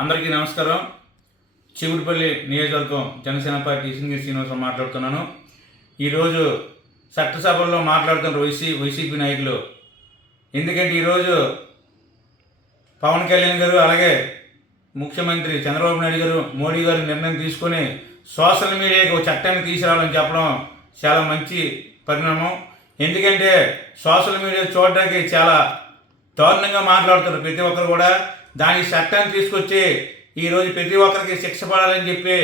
అందరికీ నమస్కారం. చిగురుపల్లి నియోజకవర్గం జనసేన పార్టీ సింగిల్ శ్రీనివాసరావు మాట్లాడుతున్నాను. ఈరోజు చట్టసభల్లో మాట్లాడుతున్న వైసీపీ నాయకులు, ఎందుకంటే ఈరోజు పవన్ కళ్యాణ్ గారు అలాగే ముఖ్యమంత్రి చంద్రబాబు నాయుడు గారు మోడీ గారు నిర్ణయం తీసుకొని సోషల్ మీడియాకి ఒక చట్టాన్ని తీసుకురావాలని చెప్పడం చాలా మంచి పరిణామం. ఎందుకంటే సోషల్ మీడియా చూడడానికి చాలా దారుణంగా మాట్లాడుతారు ప్రతి ఒక్కరు కూడా. దానికి చట్టాన్ని తీసుకొచ్చి ఈరోజు ప్రతి ఒక్కరికి శిక్ష పడాలని చెప్పి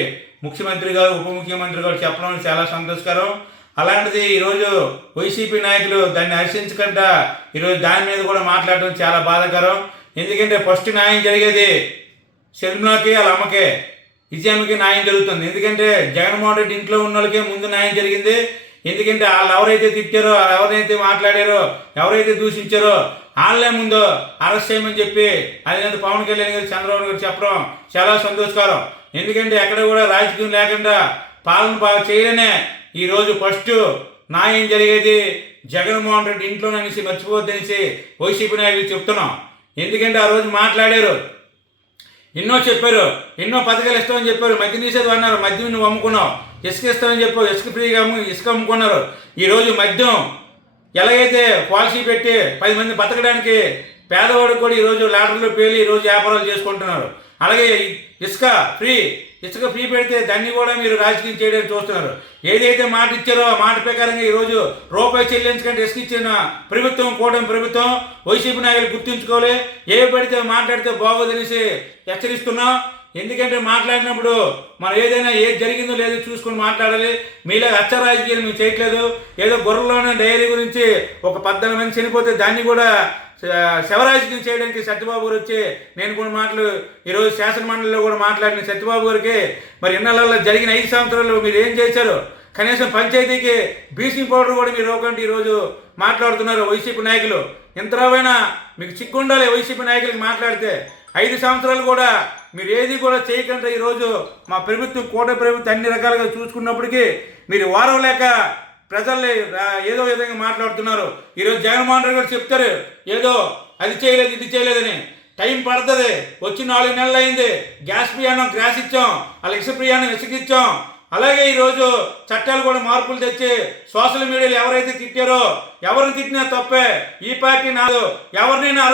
ముఖ్యమంత్రి గారు ఉప ముఖ్యమంత్రి గారు చెప్పడం చాలా సంతోషకరం. అలాంటిది ఈరోజు వైసీపీ నాయకులు దాన్ని హర్షించకుండా ఈరోజు దాని మీద కూడా మాట్లాడడం చాలా బాధాకరం. ఎందుకంటే ఫస్ట్ న్యాయం జరిగేది షర్మిలాకి వాళ్ళ అమ్మకే విజయమ్మకి న్యాయం జరుగుతుంది. ఎందుకంటే జగన్మోహన్ రెడ్డి ఇంట్లో ఉన్న వాళ్ళకే ముందు న్యాయం జరిగింది. ఎందుకంటే వాళ్ళు ఎవరైతే తిట్టారో, ఎవరైతే మాట్లాడారో, ఎవరైతే దూషించారో వాళ్ళే ముందు అరెస్ట్ చేయమని చెప్పి అధినేత పవన్ కళ్యాణ్ గారు చంద్రబాబు గారు చెప్పడం చాలా సంతోషకరం. ఎందుకంటే ఎక్కడ కూడా రాజకీయం లేకుండా పాలన బాగా చేయలేనే ఈరోజు ఫస్ట్ న్యాయం జరిగేది జగన్మోహన్ రెడ్డి ఇంట్లో అనేసి మర్చిపోద్దనేసి వైసీపీ నాయకులు చెప్తున్నాం. ఎందుకంటే ఆ రోజు మాట్లాడారు, ఎన్నో చెప్పారు, ఎన్నో పథకాలు ఇస్తామని చెప్పారు, మద్య నిషేధం అన్నారు, మద్యం నువ్వు అమ్ముకున్నావు, ఇసుక ఇస్తామని చెప్పావు, ఇసుక ఫ్రీగా ఇసుక అమ్ముకున్నారు. ఈరోజు మద్యం ఎలాగైతే పాలసీ పెట్టి 10 మంది బతకడానికి పేదవాడికి కూడా ఈరోజు లాటరీలో పేలి ఈరోజు వ్యాపారాలు చేసుకుంటున్నారు. అలాగే ఇసుక ఫ్రీ పెడితే దాన్ని కూడా మీరు రాజకీయం చేయడానికి చూస్తున్నారు. ఏదైతే మాట ఇచ్చారో ఆ మాట ప్రకారంగా ఈరోజు రూపాయి చెల్లించకంటే ఇసుక ఇచ్చిన ప్రభుత్వం కూటమి ప్రభుత్వం వైసీపీ నాయకులు గుర్తుంచుకోవాలి. ఏ పడితే మాట్లాడితే బాగోదనేసి హెచ్చరిస్తున్నాం. ఎందుకంటే మాట్లాడినప్పుడు మనం ఏదైనా ఏది జరిగిందో లేదో చూసుకొని మాట్లాడాలి. మీలాగా అచ్చ రాజకీయాలు మేము చేయట్లేదు. ఏదో గొర్రెల్లోనే డైరీ గురించి ఒక 14 మంది చనిపోతే దాన్ని కూడా శవరాజకీయం చేయడానికి సత్యబాబు గారు వచ్చి నేను కొన్ని మాటలు ఈరోజు శాసనమండలిలో కూడా మాట్లాడిన సత్యబాబు గారికి మరి ఇన్నాళ్ళల్లో జరిగిన 5 సంవత్సరాలు మీరు ఏం చేశారు? కనీసం పంచాయతీకి బ్లీచింగ్ పౌడర్ కూడా మీరు ఒకటి ఈరోజు మాట్లాడుతున్నారు వైసీపీ నాయకులు. ఇంతలోనైనా మీకు చిక్కుండాలి వైసీపీ నాయకులకి మాట్లాడితే. 5 సంవత్సరాలు కూడా మీరు ఏది కూడా చేయకుండా ఈరోజు మా ప్రభుత్వం కూటమి ప్రభుత్వం అన్ని రకాలుగా చూసుకున్నప్పటికీ మీరు వారం లేక ప్రజల్ని ఏదో విధంగా మాట్లాడుతున్నారు. ఈరోజు జగన్మోహన్ రెడ్డి గారు చెప్తారు ఏదో అది చేయలేదు ఇది చేయలేదని. టైం పడుతుంది. వచ్చి 4 నెలలు అయింది. గ్యాస్ ప్రయాణం గ్యాస్ ఇచ్చాం, వాళ్ళ ఇసుక ప్రయాణం ఇసుక ఇచ్చాం. అలాగే ఈరోజు చట్టాలు కూడా మార్పులు తెచ్చి సోషల్ మీడియాలో ఎవరైతే తిట్టారో ఎవరిని తిట్టినా తప్పే. ఈ పార్టీ నాదు ఎవరినైనా